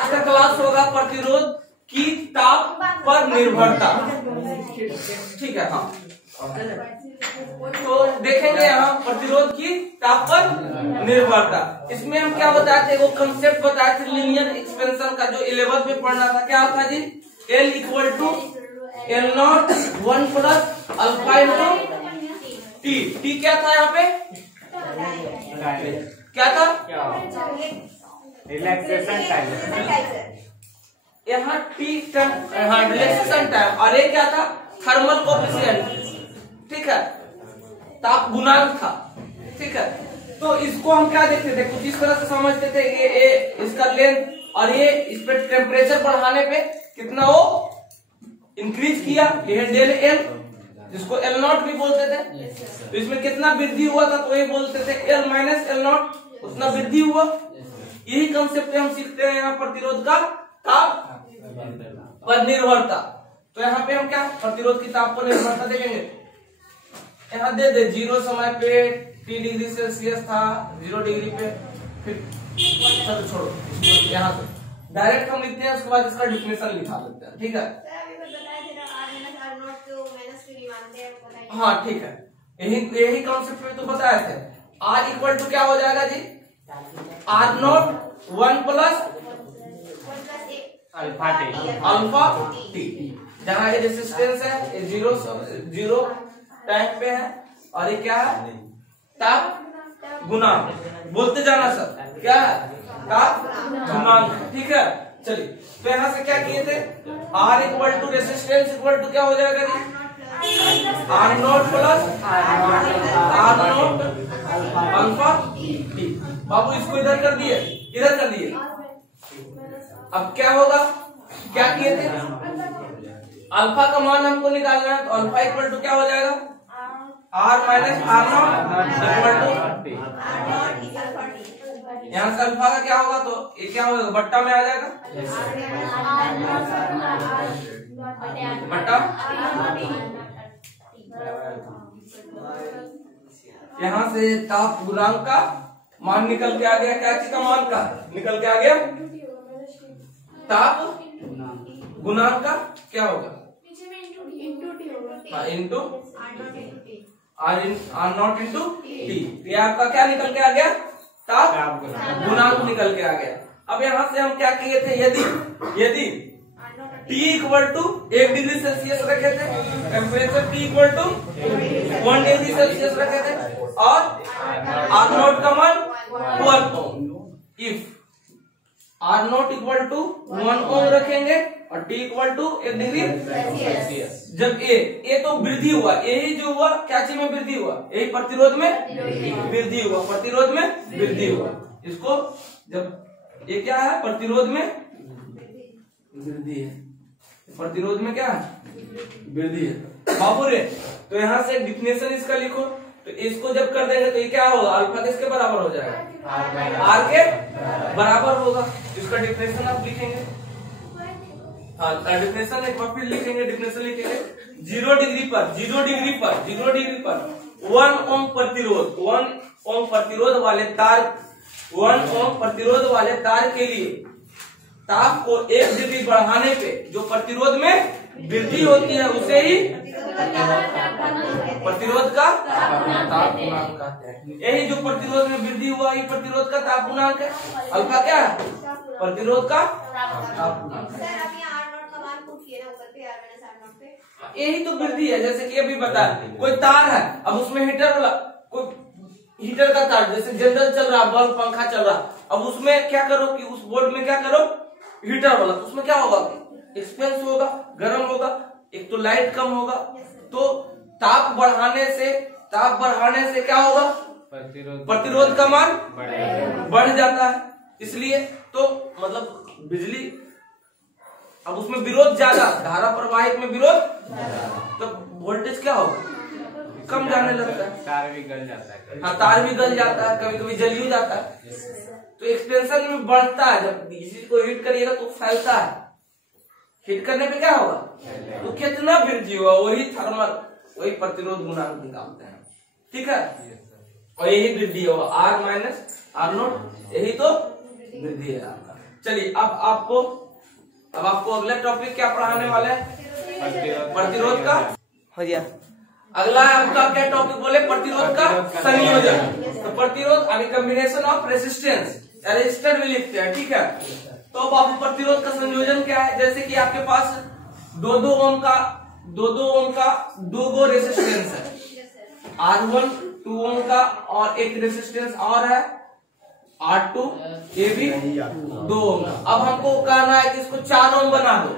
आज का क्लास होगा प्रतिरोध की ताप पर निर्भरता। ठीक है, हाँ। तो देखेंगे यहाँ प्रतिरोध की ताप पर निर्भरता। इसमें हम क्या बताए थे, वो कंसेप्ट बताए थे लीनियर एक्सपेंशन का, जो 11th में पढ़ना था। क्या था जी? L equal to L naught 1 plus alpha into T. T क्या था यहाँ पे? क्या था? Relaxation time. यहाँ टी रिलैक्सेशन टाइम, और ये क्या था? Thermal coefficient. ठीक है, ताप गुणांक था। ठीक है, तो इसको हम क्या देखते थे, कुछ इस तरह से समझते थे कि ये इसका लेंथ, और ये इस पे टेम्परेचर बढ़ाने पे कितना वो इंक्रीज किया, ये डेल एल, जिसको एल नॉट भी बोलते थे। तो इसमें कितना वृद्धि हुआ था, तो ये बोलते थे एल माइनस एल नॉट, उतना वृद्धि हुआ। यही कंसेप्ट हम सीखते हैं यहाँ प्रतिरोध का ताप पर निर्भरता। तो यहाँ पे हम क्या प्रतिरोध की ताप पर निर्भरता देखेंगे। यहाँ दे दे 0 समय पे T डिग्री सेल्सियस था, 0 डिग्री पे, फिर चलो छोड़ो, यहाँ से डायरेक्ट हम लिखते हैं, उसके बाद इसका डिफिनेशन लिखा देते हैं। ठीक है, हाँ ठीक है, यही कॉन्सेप्ट में तो बताए थे। R इक्वल टू क्या हो जाएगा जी? R not 1 plus alpha T. जहाँ ये रेजिस्टेंस है, ये जीरो टाइम पे है, और ये क्या है? ताप गुणांक। बोलते जाना सर, क्या है? ताप गुणांक। ठीक है, चलिए, तो यहाँ से क्या किए थे? R equal to resistance equal to क्या हो जाएगा जी? R nought plus R nought alpha T. बाबू इसको इधर कर दिए, इधर कर दिए। अब क्या होगा, क्या किए थे? अल्फा का मान हमको निकालना है, तो अल्फा इक्वल टू क्या हो जाएगा? R minus R naught equal to, यहाँ से अल्फा का क्या होगा, तो ये क्या होगा? बट्टा में आ जाएगा, बट्टा। यहाँ से ताप गुणांक का मान निकल के आ गया। क्या चीज का मान का निकल के आ गया? ताप गुणांक का क्या होगा? Into R naught into T. ये आपका क्या निकल के आ गया? ताप गुणांक निकल के आ गया। अब यहाँ से हम क्या किए थे, यदि T equal to 1 degree Celsius रखे थे, temperature T equal to 1 degree Celsius रखे थे, और आर नॉट का मान 1 ohm. If R nought equal to 1 ohm रखेंगे और T equal to 1 degree Celsius, जब ए तो वृद्धि हुआ, यही जो हुआ क्या चीज में वृद्धि हुआ? यही प्रतिरोध में वृद्धि हुआ, प्रतिरोध में वृद्धि हुआ। इसको जब ये क्या है? प्रतिरोध में वृद्धि है, प्रतिरोध में क्या है? वृद्धि है। बाबू रे, तो यहाँ से डिफिनेशन इसका लिखो। तो इसको जब कर देंगे तो ये क्या होगा? अल्फा किसके बराबर हो जाएगा? R के बराबर होगा। इसका डिफिनेशन आप लिखेंगे, हाँ डिफिनेशन एक बार फिर लिखेंगे। डिफिनेशन लिखेंगे 0 डिग्री पर 1 ओम प्रतिरोध, 1 ओम प्रतिरोध वाले तार, 1 ओम प्रतिरोध वाले तार के लिए ताप को 1 डिग्री बढ़ाने पे जो प्रतिरोध में वृद्धि होती है, उसे ही प्रतिरोध का ताप गुणांक कहते हैं। यही जो प्रतिरोध में वृद्धि हुआ, ये प्रतिरोध का ताप गुणांक है। अल्फा क्या है? प्रतिरोध का ताप गुणांक है। यही तो वृद्धि है। जैसे कि अभी बताया, कोई तार है, अब उसमें हीटर वाला, कोई हीटर का तार, जैसे जनरल चल रहा, बल्ब पंखा चल रहा, अब उसमें क्या करो कि उस बोर्ड में क्या करो? हीटर वाला, तो उसमें क्या होगा? एक्सपेंस होगा, गर्म होगा, एक तो लाइट कम होगा। तो ताप बढ़ाने से क्या होगा? प्रतिरोध का मान बढ़ जाता है। इसलिए तो मतलब बिजली, अब उसमें विरोध ज्यादा, धारा प्रवाहित में विरोध, तो वोल्टेज क्या होगा? कम जाने लगता है, तार भी गल जाता है। हाँ, तार भी गल जाता है, कभी कभी जल ही जाता है। तो एक्सपेंशन में बढ़ता है, जब किसी को हीट करिएगा तो फैलता है। हीट करने पे क्या होगा? तो कितना वृद्धि हुआ, वही थर्मल, वही प्रतिरोध गुणांक निकालते हैं। ठीक है, और यही वृद्धि होगा R माइनस R नॉट, यही तो वृद्धि है आपका। चलिए अब आपको अगला टॉपिक क्या पढ़ाने वाले हैं? प्रतिरोध का हो गया। अगला आपका क्या टॉपिक बोले? प्रतिरोध का संयोजन। तो प्रतिरोध अभी कॉम्बिनेशन ऑफ रेसिस्टेंस, रेजिस्टर भी लिखते हैं, ठीक है। तो अब आप प्रतिरोध का संयोजन क्या है? जैसे कि आपके पास 2 ओम का 2 रेसिस्टेंस है, R1 2 ओम का, और एक रेसिस्टेंस और है R2 ये भी 2 ओम का। अब हमको कहना है कि इसको 4 ओम बना दो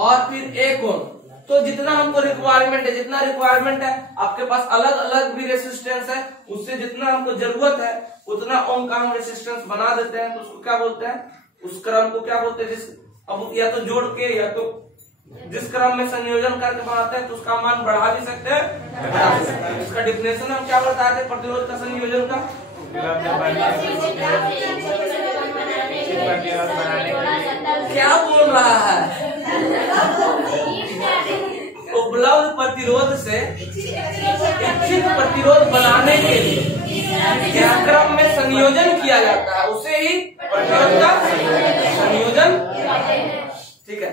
और फिर 1 ओम। तो जितना हमको रिक्वायरमेंट है, जितना रिक्वायरमेंट है, आपके पास अलग अलग भी रेसिस्टेंस है, उससे जितना हमको जरूरत है उतना ओम का हम रेसिस्टेंस बना देते हैं। तो उसको क्या बोलते हैं? उस क्रम को क्या बोलते हैं? अब या तो जोड़ के या तो जिस क्रम में संयोजन करके बनाते हैं तो उसका मान बढ़ा भी सकते हैं, घटा भी सकते हैं। इसका डिफिनेशन हम क्या बताते हैं प्रतिरोध का संयोजन का? क्या बोल रहा है? उपलब्ध प्रतिरोध से इच्छित प्रतिरोध बनाने के लिए क्या क्रम में संयोजन किया जाता है उसे ही प्रतिरोध का संयोजन, ठीक है।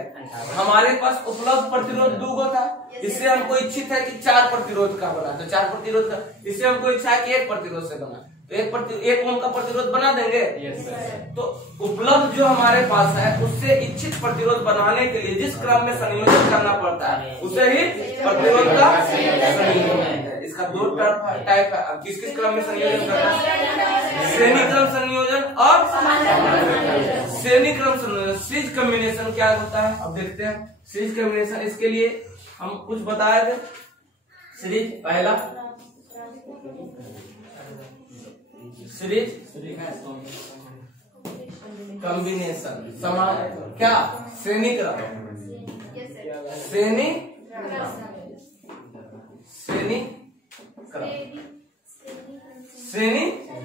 हमारे पास उपलब्ध प्रतिरोध 2 था, इससे हमको इच्छित है कि 4 प्रतिरोध का बना, तो 4 प्रतिरोध का, इससे हमको इच्छा है कि 1 प्रतिरोध से बना, तो 1 ओम का प्रतिरोध बना देंगे। तो उपलब्ध जो हमारे पास है उससे इच्छित प्रतिरोध बनाने के लिए जिस क्रम में संयोजन करना पड़ता है उसे ही प्रतिरोध का संयोजन है। इसका 2 टाइप है। अब किस किस क्रम में संयोजन करना है? श्रेणी क्रम संयोजन और श्रेणी क्रम संयोजन। सीरीज कॉम्बिनेशन क्या होता है अब देखते हैं। सीरीज कॉम्बिनेशन, इसके लिए हम कुछ बताए थे। सीरीज पहला सीरीज कॉम्बिनेशन, समान क्या? श्रेणी क्रम, श्रेणी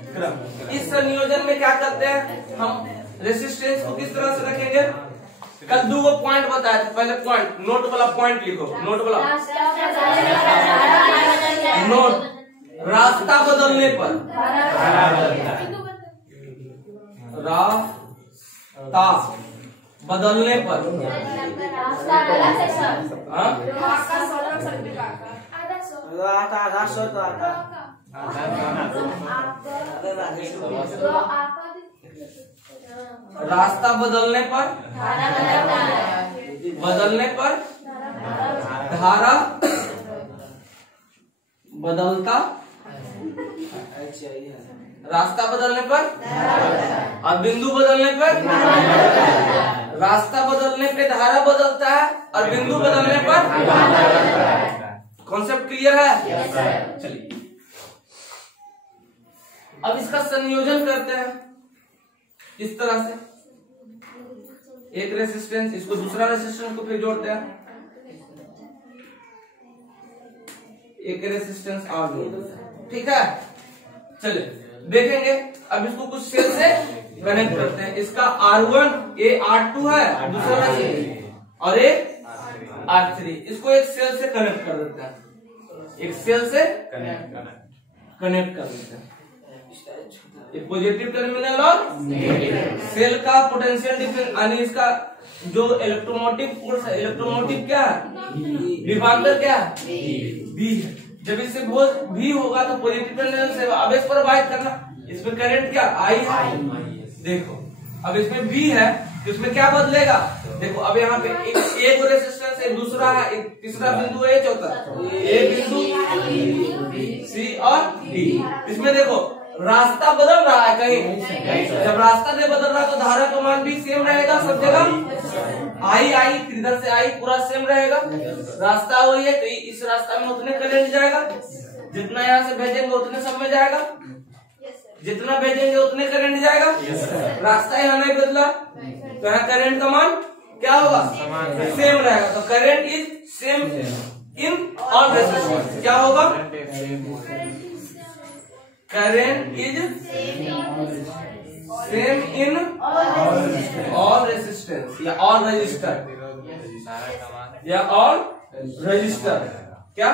क्रम। इस संयोजन में क्या करते हैं हम? रेसिस्टेंस को किस तरह से रखेंगे? कल 2 पॉइंट बताया था। पहले पॉइंट, नोट वाला पॉइंट लिखो, नोट वाला नोट। रास्ता बदलने पर, रास्ता बदलने पर, रास्ता बदलने पर, धारा बदलता, रास्ता बदलने पर और बिंदु बदलने पर, रास्ता बदलने पे धारा बदलता है और बिंदु बदलने पर। कॉन्सेप्ट क्लियर है? चलिए अब इसका संयोजन करते हैं इस तरह से। एक रेसिस्टेंस, इसको दूसरा रेसिस्टेंस को फिर जोड़ते हैं, एक रेसिस्टेंस और जोड़ते हैं, ठीक है। चलिए देखेंगे अब इसको कुछ सेल से कनेक्ट करते हैं। इसका R1 ये R2 है, दूसरा और एक R3, इसको एक सेल से कनेक्ट कर देते हैं, एक सेल से कनेक्ट कर देते हैं। एक पॉजिटिव टर्मिनल और सेल का पोटेंशियल डिफरेंस, यानी इसका जो इलेक्ट्रोमोटिव फोर्स है, इलेक्ट्रोमोटिव क्या है? विभवांतर क्या है? V है। जब इससे भी होगा तो पॉजिटिव टर्मिनल से अब इस पर वाइट करना, इसमें करंट क्या? I है। देखो अब इसमें V है तो इसमें क्या बदलेगा? देखो अब यहाँ पे एक रेसिस्टेंस, एक दूसरा है, एक तीसरा बिंदु है, चौथा एक बिंदु C और D। इसमें देखो रास्ता बदल रहा है कहीं, जब रास्ता नहीं बदल रहा तो धारा का मान भी सेम रहेगा सब जगह। आई इधर से आई पूरा सेम रहेगा। रास्ता वही है तो इस रास्ता में उतने करंट जाएगा, जितना यहाँ से भेजेंगे उतने सब में जाएगा, जितना भेजेंगे उतने करंट जाएगा। रास्ता यहाँ नहीं बदला तो यहाँ करंट का मान क्या होगा? सेम रहेगा। तो current is same in all resistance. क्या होगा? Current is same in all resistance या ऑल रजिस्टर या ऑल रजिस्टर, क्या?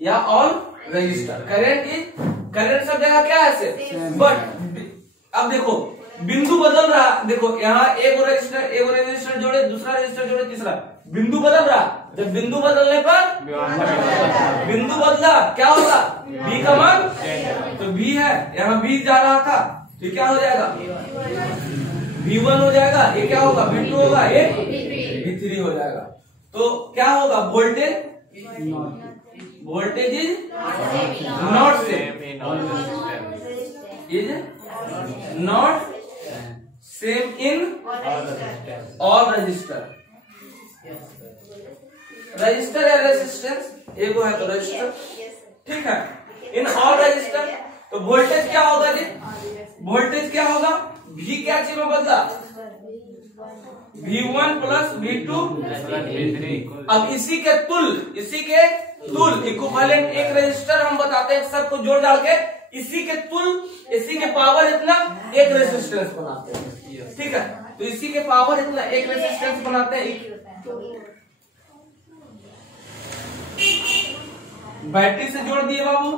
या ऑल रजिस्टर। करंट सब जगह क्या है? बट अब देखो बिंदु बदल रहा, देखो यहाँ एक और रजिस्टर जोड़े, दूसरा रजिस्टर जोड़े, तीसरा, बिंदु बदल रहा। जब बिंदु बदलने पर बिंदु बदला क्या होगा, बी का मान, तो बी है, यहाँ बी जा रहा था तो क्या हो जाएगा, V1 हो जाएगा, ये क्या होगा, V2 होगा, ये V3 हो जाएगा। तो क्या होगा, voltage is not same, is not same in all register. Register या रेजिस्टेंस एक है तो रजिस्टर, ठीक है, इन ऑल रजिस्टर। तो वोल्टेज क्या होगा जी, वोल्टेज क्या होगा, V क्या चीज में बदला, V1 प्लस V2। अब इसी के तुल इक्विवेलेंट एक रजिस्टर हम बताते हैं, सबको जोड़ डाल के इसी के तुल, इसी के पावर इतना एक रेजिस्टेंस बनाते हैं, ठीक है। तो इसी के पावर इतना एक रेजिस्टेंस बनाते हैं। बैटरी से जोड़ दिए बाबू,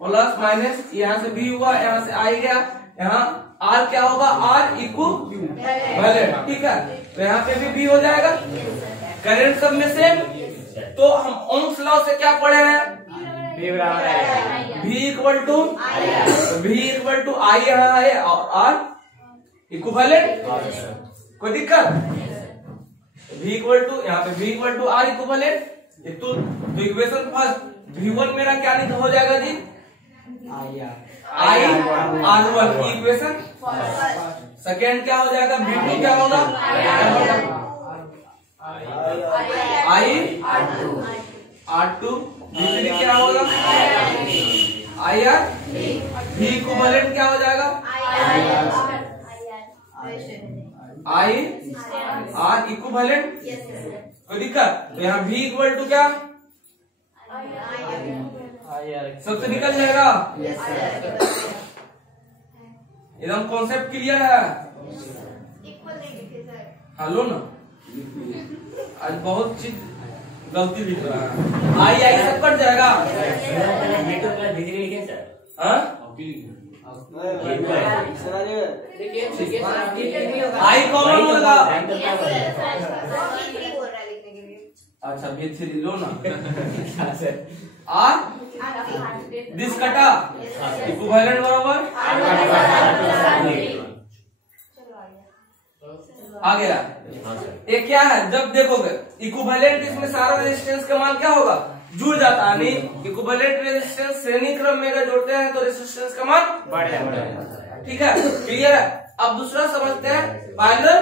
प्लस माइनस, यहाँ से V हुआ, यहाँ से I गया, यहाँ R क्या होगा, R इक्विवेलेंट, ठीक है। तो यहाँ पे भी V हो जाएगा, करंट सब में सेम। तो हम ओम्स लॉ से क्या पढ़े हैं, V इक्वल टू I यहाँ है और R इक्विवेलेंट, कोई दिक्कत, V इक्वल टू, यहाँ पे V equal to R equivalent. तो इक्वेशन फर्स्ट V1 मेरा क्या हो जाएगा जी, I R1 इक्वेशन। सेकेंड क्या हो जाएगा, V2 क्या होगा, I R2। V3 क्या होगा, IR। V इक्विवेलेंट क्या हो जाएगा, I R इक्विवेलेंट, कोई दिक्कत। तो यहाँ V इक्वल टू क्या, सबसे निकल जाएगा, एकदम कॉन्सेप्ट क्लियर है, हेलो ना। आज बहुत चीज गलती लिख रहा है, आई सब कट जाएगा, आई कॉमन होगा, अच्छा V3 लो ना, R दिस कटा इक्विवेलेंट बराबर आ गया। ये क्या है, जब देखोगे इक्विवेलेंट, इसमें सारा रेजिस्टेंस का मान क्या होगा, जुड़ जाता है, नहीं इक्विवेलेंट रेजिस्टेंस श्रेणी क्रम में अगर जोड़ते हैं तो रेजिस्टेंस का मान बढ़ जाएगा, ठीक है, क्लियर है। अब दूसरा समझते हैं पैरेलल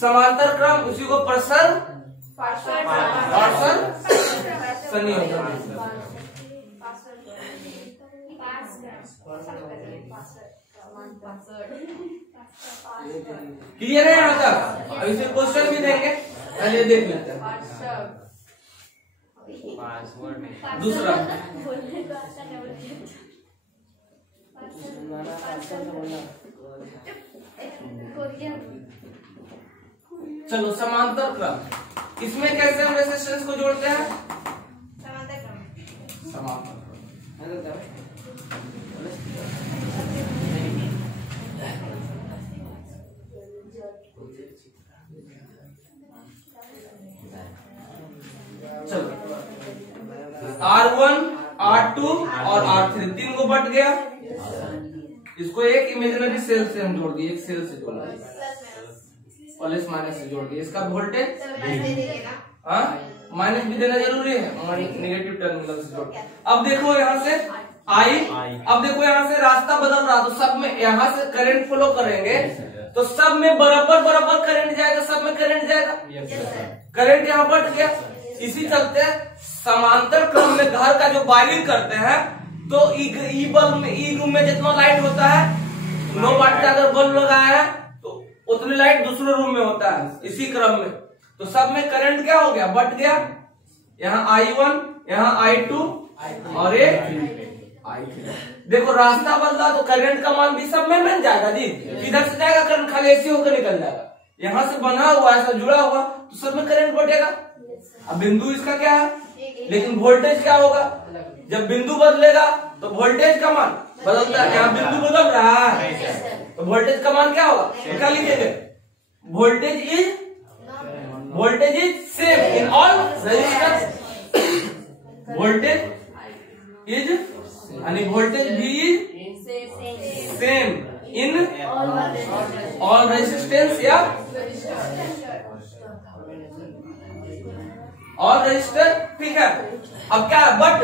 समांतर क्रम, उसी को पार्सल क्लियर है यहाँ तक। अब इसे क्वेश्चन भी देंगे, पहले देख लेते हैं। दूसरा चलो समांतर क्रम, इसमें कैसे हम रेजिस्टेंस को जोड़ते हैं, समांतर चलो R1 R2 और R3 तीन को बट गया, इसको एक इमेजिनरी सेल से हम जोड़ दिए, एक सेल से जोड़ दिए, प्लस माइनस से जोड़ दिए, इसका वोल्टेज माइनस भी देना जरूरी है, नेगेटिव टर्मिनल से जोड़। अब देखो यहाँ से अब देखो यहाँ से रास्ता बदल रहा, तो सब में यहाँ से करंट फ्लो करेंगे तो सब में बराबर करंट जाएगा, सब में करंट जाएगा, करंट यहाँ बढ़ गया। इसी चलते समांतर क्रम में घर का जो वायरिंग करते हैं तो ई बल्ब में, ई रूम में जितना लाइट होता है 9 वाट का अगर बल्ब लगाया है तो उतनी लाइट दूसरे रूम में होता है इसी क्रम में, तो सब में करंट क्या हो गया, बढ़ गया। यहाँ I1, यहाँ I2 और एक I3। देखो रास्ता बदला तो करंट का मान भी सब में बन जाएगा जी, किधर से जाएगा करंट, खाली ऐसे होकर निकल जाएगा। यहाँ से बना हुआ ऐसा जुड़ा हुआ तो सब में करंट बढ़ेगा। अब बिंदु इसका क्या है, लेकिन वोल्टेज क्या होगा, जब बिंदु बदलेगा तो वोल्टेज का मान बदलता है, यहाँ बिंदु बदल रहा है, तो वोल्टेज का मान क्या होगा, क्या लिखेंगे, voltage is same in all resistance, voltage is यानी वोल्टेज भी is same in all resistance या ऑल रेजिस्टर, ठीक है। अब क्या है, but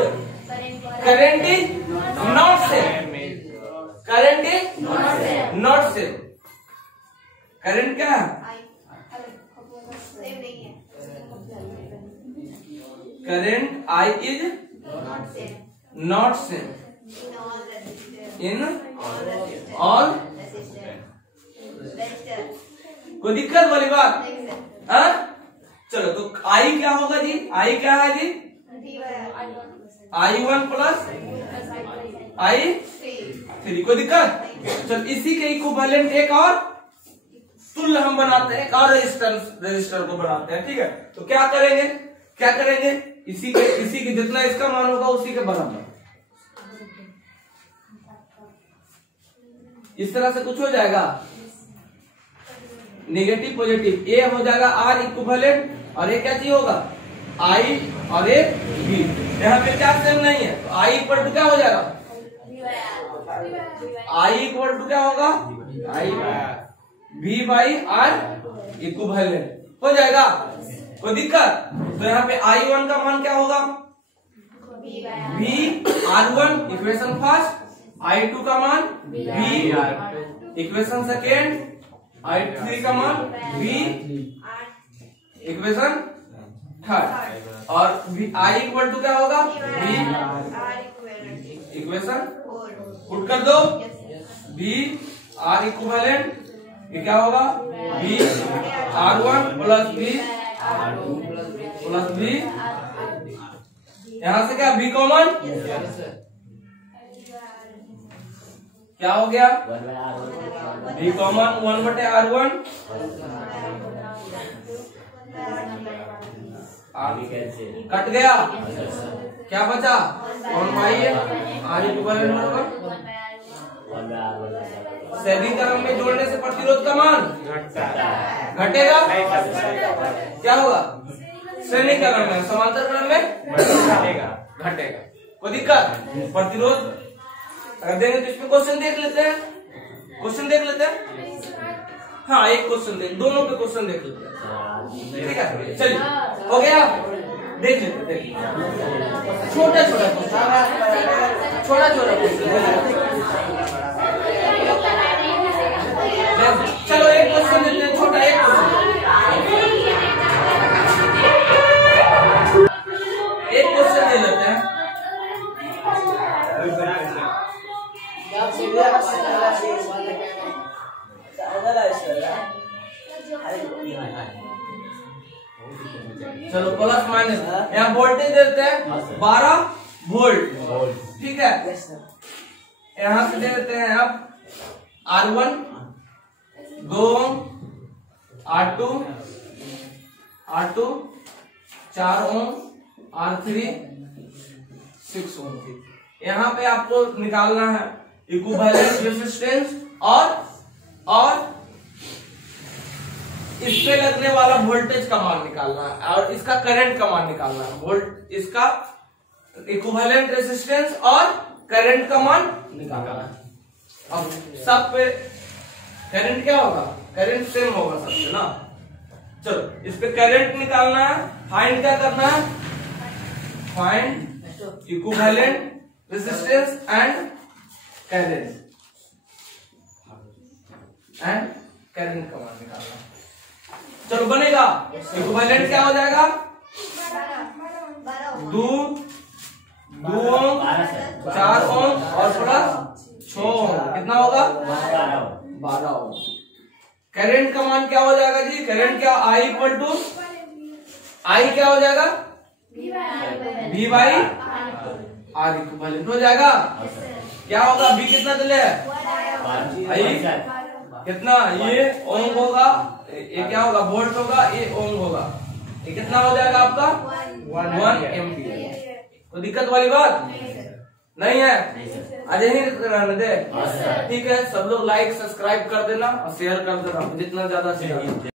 current is not same, current is not same, current क्या है, current I is not same in all, कोई दिक्कत वाली बात, हाँ? चलो तो आई क्या होगा जी, आई क्या है जी, I1 प्लस I3, कोई दिक्कत। चल इसी के इक्विवेलेंट एक और तुल्य हम बनाते हैं, एक और रेजिस्टर को बनाते हैं, ठीक है। तो क्या करेंगे, इसी के जितना इसका मान होगा उसी के बराबर, इस तरह से कुछ हो जाएगा, नेगेटिव पॉजिटिव, ए हो जाएगा R इक्विवेलेंट, और एक क्या चीज होगा I और एक V, यहाँ पे क्या सेम नहीं है, तो I इक्वल टू क्या हो जाएगा, I इक्वल टू क्या होगा, I V by R equivalent हो जाएगा, कोई दिक्कत। तो यहाँ पे I1 का मान क्या होगा, V R1 equation first, I2 का मान V इक्वेशन सेकेंड, I3 का मान V इक्वेशन थर्ड, और I इक्वल टू क्या होगा, V इक्वेशन पुट कर दो, V R इक्विवेलेंट, ये क्या होगा, V R1 plus V plus V, यहां से क्या V कॉमन, क्या हो गया, V कॉमन 1/R1, कट गया, क्या बचा, 1/R इक्विवेलेंट होगा, समीकरण में जोड़ने से प्रतिरोध का मान घटेगा, क्या होगा, श्रेणीकरण में, समांतर क्रम में घटेगा, कोई दिक्कत, प्रतिरोध अगर देंगे तो इसमें क्वेश्चन देख लेते हैं, हाँ एक क्वेश्चन देख, दोनों पे क्वेश्चन देख लेते हैं, ठीक है। चलिए हो गया, देख लेते, छोटा क्वेश्चन, चलो एक क्वेश्चन देते हैं, छोटा एक क्वेश्चन दे लेते हैं, चलो प्लस माइनस, यहाँ वोल्टेज देते हैं 12 वोल्ट, ठीक है। यहाँ से दे देते हैं आप R1 2 ओम, R2 4 ओम, R3 6 ओम। यहाँ पे आपको निकालना है इक्विवेलेंट रेजिस्टेंस और इस पे लगने वाला वोल्टेज का मान निकालना है और इसका करंट का मान निकालना है, इसका इक्विवेलेंट रेजिस्टेंस और करंट का मान निकालना है। अब सब पे करंट क्या होगा, करंट सेम होगा सबसे ना। चलो इस पे करंट निकालना है, फाइंड क्या करना है, find equivalent resistance and current का मान निकालना है। चलो बनेगा, इक्विवेलेंट क्या हो जाएगा, 2 ओम 4 ओम और प्लस 6 ओम, कितना होगा 12 ओम। करंट का मान क्या हो जाएगा जी, करंट क्या, I इक्वल टू I क्या हो जाएगा, V बाई R इक्विवेलेंट हो जाएगा। क्या होगा, V कितना चले I कितना, ये ओम होगा, ये क्या होगा वोल्ट होगा, ये ओम होगा, ये कितना हो जाएगा आपका 1 एम्पियर। तो दिक्कत वाली बात, नहीं है, अजय ही रहने दे। ठीक है, सब लोग लाइक सब्सक्राइब कर देना और शेयर कर देना जितना ज्यादा शेयर।